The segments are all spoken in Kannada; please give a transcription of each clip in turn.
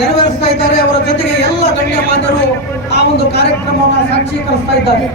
ನೆರವೇರಿಸ್ತಾ ಇದ್ದಾರೆ. ಅವರ ಜೊತೆಗೆ ಎಲ್ಲ ಗಣ್ಯಮಾನ್ಯರು ಆ ಒಂದು ಕಾರ್ಯಕ್ರಮವನ್ನು ಸಾಕ್ಷೀಕರಿಸ್ತಾ ಇದ್ದಾರೆ.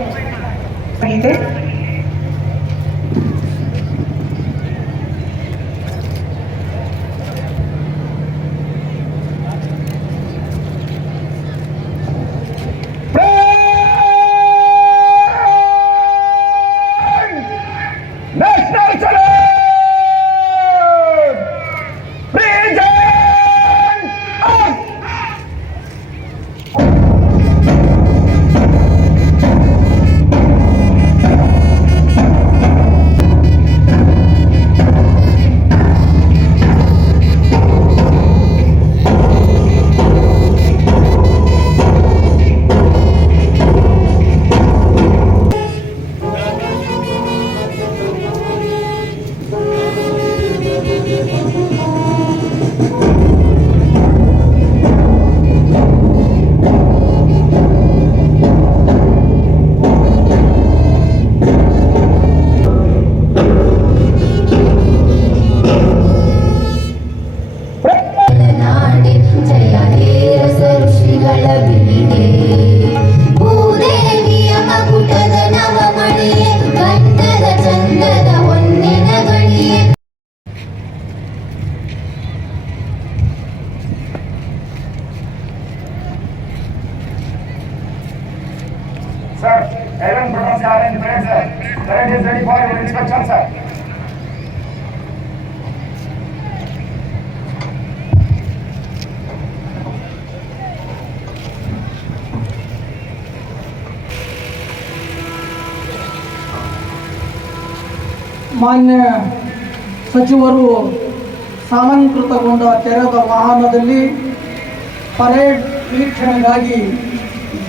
ಮಾನ್ಯ ಸಚಿವರು ಸಾಮಾನ್ಯಕೃತಗೊಂಡ ತೆರೆದ ವಾಹನದಲ್ಲಿ ಪರೇಡ್ ವೀಕ್ಷಣೆಗಾಗಿ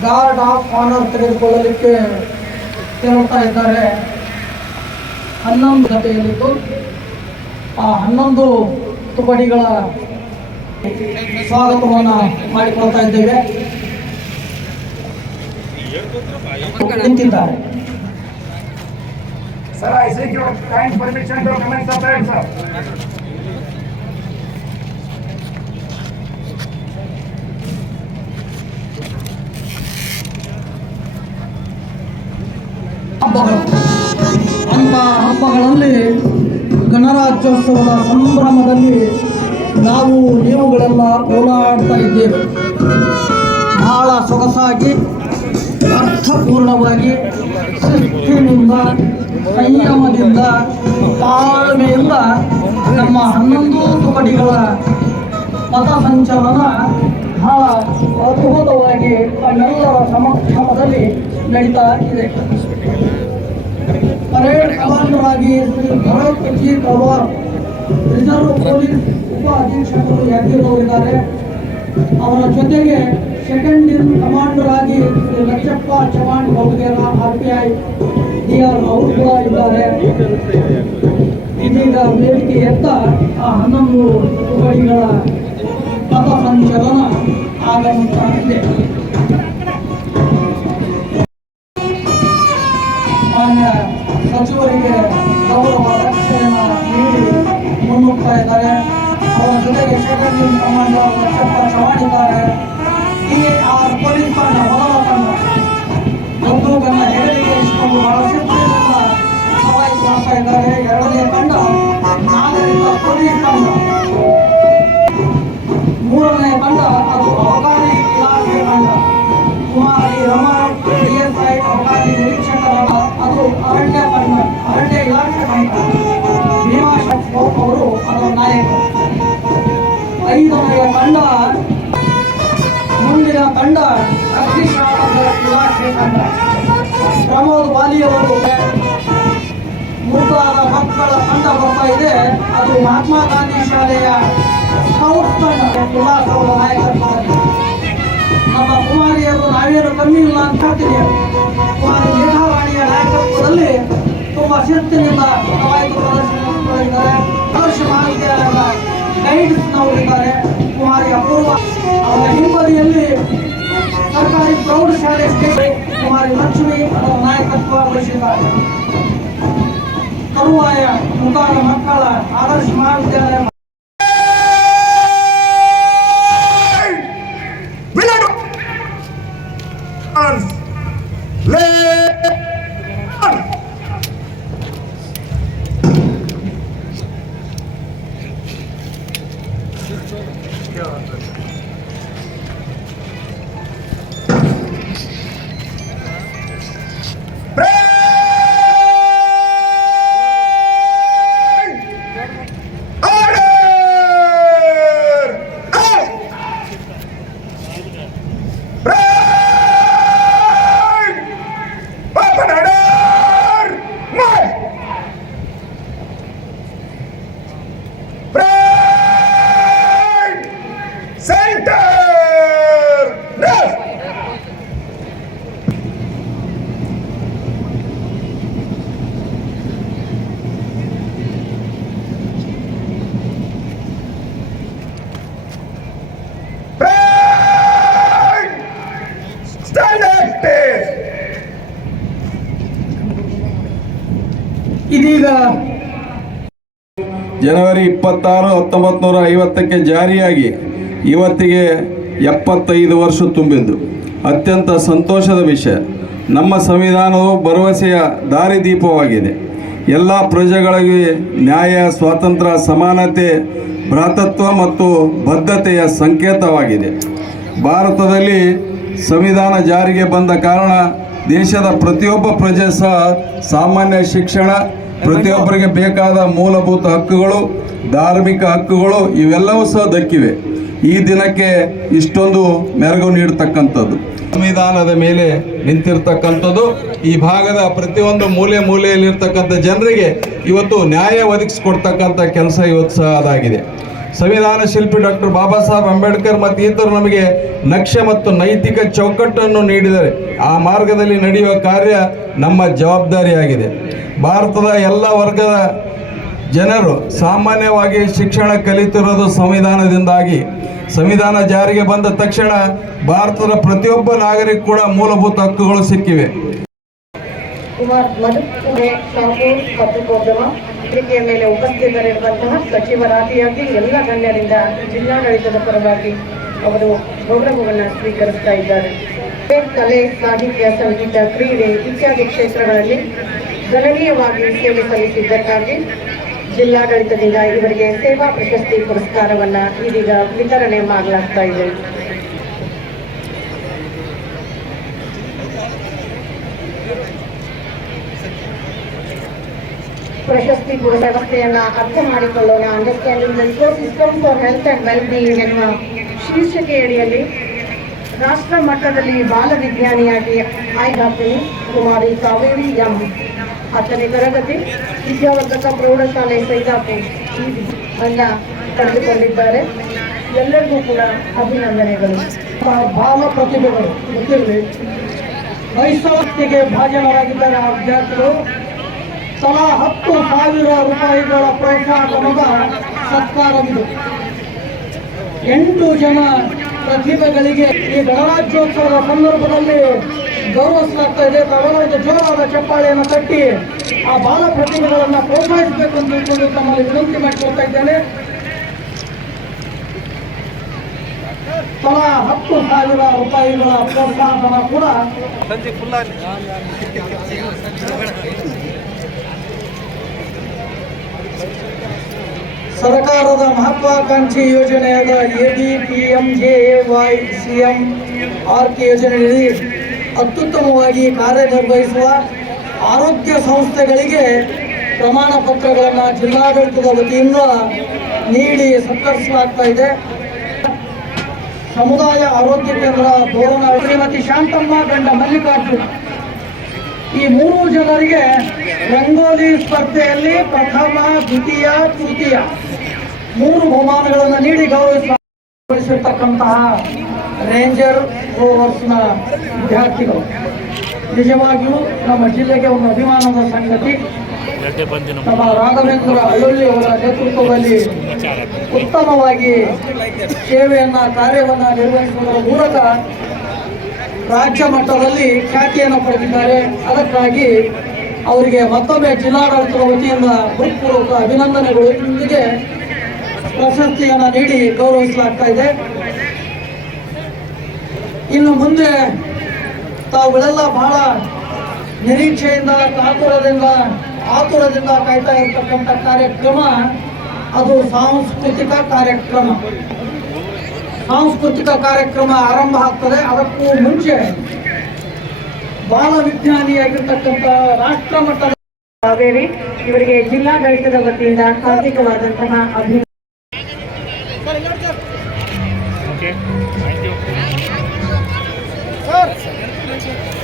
ಗಾರ್ಡ್ ಆಫ್ ಆನರ್ ತೆಗೆದುಕೊಳ್ಳಲಿಕ್ಕೆ ತೆರಳುತ್ತಾ ಇದ್ದಾರೆ. ಹನ್ನೊಂದು ಜೊತೆಯಲ್ಲಿದ್ದು ಆ ಹನ್ನೊಂದು ತುಕಡಿಗಳ ಸ್ವಾಗತವನ್ನು ಮಾಡಿಕೊಳ್ತಾ ಇದ್ದೇವೆ. ನಿಂತಿದ್ದಾರೆ. Sir, I seek your kind permission to commence the parade, sir. ಹಬ್ಬಗಳು ಹಬ್ಬಗಳಲ್ಲಿ ಗಣರಾಜ್ಯೋತ್ಸವದ ಸಂಭ್ರಮದಲ್ಲಿ ನಾವು ನೀವುಗಳೆಲ್ಲ ಓಡಾಡ್ತಾ ಇದ್ದೇವೆ ಬಹಳ ಸೊಗಸಾಗಿ ಅರ್ಥಪೂರ್ಣವಾಗಿ ಶಿಸ್ತಿನಿಂದ ಸಂಯಮದಿಂದ, ತಾಳ್ಮೆಯಿಂದ ನಮ್ಮ ಹನ್ನೊಂದು ತುಕಡಿಗಳ ಪಥಸಂಚಲನ ಬಹಳ ಅದ್ಭುತವಾಗಿ ನಮ್ಮೆಲ್ಲರ ಸಮಕ್ಷಮದಲ್ಲಿ ನಡೀತಾ ಇದೆ. ಪರೇಡ್ ಕಮಾಂಡರ್ ಆಗಿ Shri Bharat G Pawar reserve police ಉಪ ಅಧೀಕ್ಷಕರು ಅವರ ಜೊತೆಗೆ ಸೆಕೆಂಡ್ ಕಮಾಂಡರ್ ಆಗಿ Lakshappa Chavan ಬಹುಗೇರ R P I D R ಅವರು ಕೂಡ ಇದ್ದಾರೆ. ಇದೀಗ ವೇದಿಕೆ ಎತ್ತ ಆ ಹನ್ನೊಂದು ತುಕಡಿಗಳ ಪಥಸಂಚಲನ ಆಗಮಿಸ್ತಾ ಇದೆ. ಮೂರನೇ ತಂಡ ಅದು ಅಬಕಾರಿ ಇಲಾಖೆ ತಂಡ. ಕುಮಾರಿ ರಮಾ ಡಿಎಸ್ಐ ಅಬಕಾರಿ ನಿರೀಕ್ಷಕರ ಅದು ಅರಣ್ಯ ತಂಡ, ಅರಣ್ಯ ಇಲಾಖೆ ತಂಡ. ಭೀಮಾ ಶೆಟ್ಟಿ ಅವರು ಅದರ ನಾಯಕ. ಐದನೆಯ ತಂಡ, ಮುಂದಿನ ತಂಡ ಅಗ್ನಿಶಾಮಕ ಇಲಾಖೆ ತಂಡ. ಪ್ರಮೋದ್ ವಾಲಿಯವರು. ಮುದ್ದಾದ ಮಕ್ಕಳ ತಂಡ ಬರ್ತಾ ಇದೆ. ಅದು ಮಹಾತ್ಮ ಗಾಂಧಿ ಶಾಲೆಯ ನಮ್ಮ ಕುಮಾರಿಯರು ನಾವೇನು ಕಮ್ಮಿ ಇಲ್ಲ ಅಂತ ಹೇಳ್ತೀನಿ ಕುಮಾರಿ ಮೇಧಾರಾಣಿಯ ನಾಯಕತ್ವದಲ್ಲಿ ತುಂಬಾ ಶಿಸ್ತಿನಿಂದ ಕವಾಯತು ಪ್ರದರ್ಶನಗಳಿದ್ದಾರೆ ಮಹಾವಿದ್ಯಾಲಯದ ಗೈಡ್ಸ್ನವರಿದ್ದಾರೆ ಕುಮಾರಿ ಅಪೂರ್ವ ಅವರ ಹಿಂಬದಿಯಲ್ಲಿ ಸರ್ಕಾರಿ ಪ್ರೌಢಶಾಲೆ ಕುಮಾರಿ ಲಕ್ಷ್ಮಿ ಅವರ ನಾಯಕತ್ವ ವಹಿಸಿದ್ದಾರೆ. ತರುವಾಯ ಮುಂತಾದ ಮಕ್ಕಳ ಆದರ್ಶ ಮಹಾವಿದ್ಯಾಲಯ ಇದೀಗ ಜನವರಿ ಇಪ್ಪತ್ತಾರು ಹತ್ತೊಂಬತ್ತು ನೂರ ಐವತ್ತಕ್ಕೆ ಜಾರಿಯಾಗಿ ಇವತ್ತಿಗೆ ಎಪ್ಪತ್ತೈದು ವರ್ಷ ತುಂಬಿದ್ದು. ಅತ್ಯಂತ ಸಂತೋಷದ ವಿಷಯ. ನಮ್ಮ ಸಂವಿಧಾನವು ಭರವಸೆಯ ದಾರಿದೀಪವಾಗಿದೆ. ಎಲ್ಲ ಪ್ರಜೆಗಳಿಗೆ ನ್ಯಾಯ, ಸ್ವಾತಂತ್ರ್ಯ, ಸಮಾನತೆ, ಭ್ರಾತತ್ವ ಮತ್ತು ಬದ್ಧತೆಯ ಸಂಕೇತವಾಗಿದೆ. ಭಾರತದಲ್ಲಿ ಸಂವಿಧಾನ ಜಾರಿಗೆ ಬಂದ ಕಾರಣ ದೇಶದ ಪ್ರತಿಯೊಬ್ಬ ಪ್ರಜೆ ಸಹ ಸಾಮಾನ್ಯ ಶಿಕ್ಷಣ ಪ್ರತಿಯೊಬ್ಬರಿಗೆ ಬೇಕಾದ ಮೂಲಭೂತ ಹಕ್ಕುಗಳು, ಧಾರ್ಮಿಕ ಹಕ್ಕುಗಳು, ಇವೆಲ್ಲವೂ ಸಹ ದಕ್ಕಿವೆ. ಈ ದಿನಕ್ಕೆ ಇಷ್ಟೊಂದು ಮೆರಗು ನೀಡತಕ್ಕಂಥದ್ದು. ಸಂವಿಧಾನದ ಮೇಲೆ ನಿಂತಿರ್ತಕ್ಕಂಥದ್ದು, ಈ ಭಾಗದ ಪ್ರತಿಯೊಂದು ಮೂಲೆ ಮೂಲೆಯಲ್ಲಿರ್ತಕ್ಕಂಥ ಜನರಿಗೆ ಇವತ್ತು ನ್ಯಾಯ ಒದಗಿಸ್ಕೊಡ್ತಕ್ಕಂಥ ಕೆಲಸ ಇವತ್ತು ಸಹ ಅದಾಗಿದೆ. ಸಂವಿಧಾನ ಶಿಲ್ಪಿ ಡಾಕ್ಟರ್ ಬಾಬಾ ಸಾಹೇಬ್ ಅಂಬೇಡ್ಕರ್ ಮತ್ತು ಇತರರು ನಮಗೆ ನಕ್ಷೆ ಮತ್ತು ನೈತಿಕ ಚೌಕಟ್ಟನ್ನು ನೀಡಿದರೆ ಆ ಮಾರ್ಗದಲ್ಲಿ ನಡೆಯುವ ಕಾರ್ಯ ನಮ್ಮ ಜವಾಬ್ದಾರಿಯಾಗಿದೆ. ಭಾರತದ ಎಲ್ಲ ವರ್ಗದ ಜನರು ಸಾಮಾನ್ಯವಾಗಿ ಶಿಕ್ಷಣ ಕಲಿತಿರೋದು ಸಂವಿಧಾನದಿಂದಾಗಿ. ಸಂವಿಧಾನ ಜಾರಿಗೆ ಬಂದ ತಕ್ಷಣ ಭಾರತದ ಪ್ರತಿಯೊಬ್ಬ ನಾಗರಿಕ ಕೂಡ ಮೂಲಭೂತ ಹಕ್ಕುಗಳು ಸಿಕ್ಕಿವೆ. ಪತ್ರಿಕೆಯ ಮೇಲೆ ಉಪಸ್ಥಿತರಿರುವಂತಹ ಸಚಿವರಾದಿಯಾಗಿ ಎಲ್ಲ ಗಣ್ಯರಿಂದ ಜಿಲ್ಲಾಡಳಿತದ ಪರವಾಗಿ ಅವರು ಗೌರವವನ್ನು ಸ್ವೀಕರಿಸ್ತಾ ಇದ್ದಾರೆ. ಕಲೆ, ಸಾಹಿತ್ಯ, ಸಂಗೀತ, ಕ್ರೀಡೆ ಇತ್ಯಾದಿ ಕ್ಷೇತ್ರಗಳಲ್ಲಿ ಗಣನೀಯವಾಗಿ ಸೇವೆ ಸಲ್ಲಿಸಿದ್ದಕ್ಕಾಗಿ ಜಿಲ್ಲಾಡಳಿತದಿಂದ ಇವರಿಗೆ ಸೇವಾ ಪ್ರಶಸ್ತಿ ಪುರಸ್ಕಾರವನ್ನ ಇದೀಗ ವಿತರಣೆ ಮಾಡಲಾಗ್ತಾ ಇದೆ. ಪ್ರಶಸ್ತಿ ಪುರ ವ್ಯವಸ್ಥೆಯನ್ನ ಅರ್ಥ ಮಾಡಿಕೊಳ್ಳೋಣ. Understanding the system for health and wellbeing ಎನ್ನುವ ಶೀರ್ಷಿಕೆಯಡಿಯಲ್ಲಿ ರಾಷ್ಟ್ರ ಮಟ್ಟದಲ್ಲಿ ಬಾಲ ವಿಜ್ಞಾನಿಯಾಗಿ ಆಯ್ದಾಗ್ತೀನಿ ಕುಮಾರಿ ಕಾವೇರಿ ಎಂ. ಹತ್ತನೇ ತರಗತಿ ವಿದ್ಯಾವರ್ಧಕ ಪ್ರೌಢಶಾಲೆ ಸೈದಾಪು ಅನ್ನ ಪಡೆದುಕೊಂಡಿದ್ದಾರೆ ಎಲ್ಲರಿಗೂ ಕೂಡ ಅಭಿನಂದನೆಗಳು. ಬಾಲ ಪ್ರತಿಭೆಗಳು, ಗೊತ್ತಿರಲಿ, ಮೈಸೂರಿಗೆ ಭಾಜನರಾಗಿದ್ದಾರೆ ಆ ವಿದ್ಯಾರ್ಥಿಗಳು. ತಲಾ ಹತ್ತು ಸಾವಿರ ರೂಪಾಯಿಗಳ ಪ್ರೋತ್ಸಾಹದ ಸತ್ಕಾರವಿದೆ. ಎಂಟು ಜನ ಪ್ರತಿಭೆಗಳಿಗೆ ಈ ಗಣರಾಜ್ಯೋತ್ಸವದ ಸಂದರ್ಭದಲ್ಲಿ ಗೌರವಿಸಲಾಗ್ತಾ ಇದೆ. ಒಂದು ಜೋರಾದ ಚಪ್ಪಾಳೆಯನ್ನು ತಟ್ಟಿ ಆ ಬಾಲ ಪ್ರತಿಭೆಗಳನ್ನು ಪ್ರೋತ್ಸಾಹಿಸಬೇಕು ಅಂತ ತಿಳ್ಕೊಂಡು ತಮ್ಮಲ್ಲಿ ವಿನಂತಿ ಮಾಡಿಕೊಳ್ತಾ ಇದ್ದೇನೆ. ತಲಾ ಹತ್ತು ಸಾವಿರ ರೂಪಾಯಿಗಳ ಪ್ರೋತ್ಸಾಹಧನ ಕೂಡ ಸರ್ಕಾರದ ಮಹತ್ವಾಕಾಂಕ್ಷಿ ಯೋಜನೆಯಾದ A D P M J A Y C M R K ಯೋಜನೆಯಲ್ಲಿ ಅತ್ಯುತ್ತಮವಾಗಿ ಕಾರ್ಯನಿರ್ವಹಿಸುವ ಆರೋಗ್ಯ ಸಂಸ್ಥೆಗಳಿಗೆ ಪ್ರಮಾಣ ಪತ್ರಗಳನ್ನು ಜಿಲ್ಲಾಡಳಿತದ ವತಿಯಿಂದ ನೀಡಿ ಸತ್ಕರಿಸಲಾಗ್ತಾ ಇದೆ. ಸಮುದಾಯ ಆರೋಗ್ಯ ಕೇಂದ್ರ ಧೋರಣ ಶ್ರೀಮತಿ ಶಾಂತಮ್ಮ ಗಂಡ ಮಲ್ಲಿಕಾರ್ಜುನ. ಈ ಮೂರು ಜನರಿಗೆ ರಂಗೋಲಿ ಸ್ಪರ್ಧೆಯಲ್ಲಿ ಪ್ರಥಮ, ದ್ವಿತೀಯ, ತೃತೀಯ. ಮೂರು ಬಹುಮಾನಗಳನ್ನು ನೀಡಿ ಗೌರವಿಸಿರ್ತಕ್ಕಂತಹ ರೇಂಜರ್ ರೋವರ್ಸ್ನ ವಿದ್ಯಾರ್ಥಿಗಳು. ನಿಜವಾಗಿಯೂ ನಮ್ಮ ಜಿಲ್ಲೆಗೆ ಒಂದು ಅಭಿಮಾನದ ಸಂಗತಿ. ನಮ್ಮ ರಾಘವೇಂದ್ರ ಅಳ್ಳೊಳ್ಳಿ ಅವರ ನೇತೃತ್ವದಲ್ಲಿ ಉತ್ತಮವಾಗಿ ಸೇವೆಯನ್ನ, ಕಾರ್ಯವನ್ನು ನಿರ್ವಹಿಸುವುದರ ಮೂಲಕ ರಾಜ್ಯ ಮಟ್ಟದಲ್ಲಿ ಖ್ಯಾತಿಯನ್ನು ಪಡೆದಿದ್ದಾರೆ. ಅದಕ್ಕಾಗಿ ಅವರಿಗೆ ಮತ್ತೊಮ್ಮೆ ಜಿಲ್ಲಾಡಳಿತದ ವತಿಯಿಂದ ಹೃತ್ಪೂರ್ವಕ ಅಭಿನಂದನೆಗಳೊಂದಿಗೆ ಪ್ರಶಸ್ತಿಯನ್ನು ನೀಡಿ ಗೌರವಿಸಲಾಗ್ತಾ ಇದೆ. ಇನ್ನು ಮುಂದೆ ತಾವುಗಳೆಲ್ಲ ಬಹಳ ನಿರೀಕ್ಷೆಯಿಂದ, ಕಾತುರದಿಂದ, ಆತುರದಿಂದ ಕಾಯ್ತಾ ಇರತಕ್ಕಂಥ ಕಾರ್ಯಕ್ರಮ ಅದು ಸಾಂಸ್ಕೃತಿಕ ಕಾರ್ಯಕ್ರಮ. ಸಾಂಸ್ಕೃತಿಕ ಕಾರ್ಯಕ್ರಮ ಆರಂಭ ಆಗ್ತದೆ. ಅದಕ್ಕೂ ಮುಂಚೆ ಬಾಲ ವಿಜ್ಞಾನಿಯಾಗಿರ್ತಕ್ಕಂಥ ರಾಷ್ಟ್ರ ಮಟ್ಟದ ಕಾವೇರಿ ಇವರಿಗೆ ಜಿಲ್ಲಾಡಳಿತದ ವತಿಯಿಂದ ಹಾರ್ದಿಕವಾದಂತಹ ಅಭಿನಂದನೆ. Sir!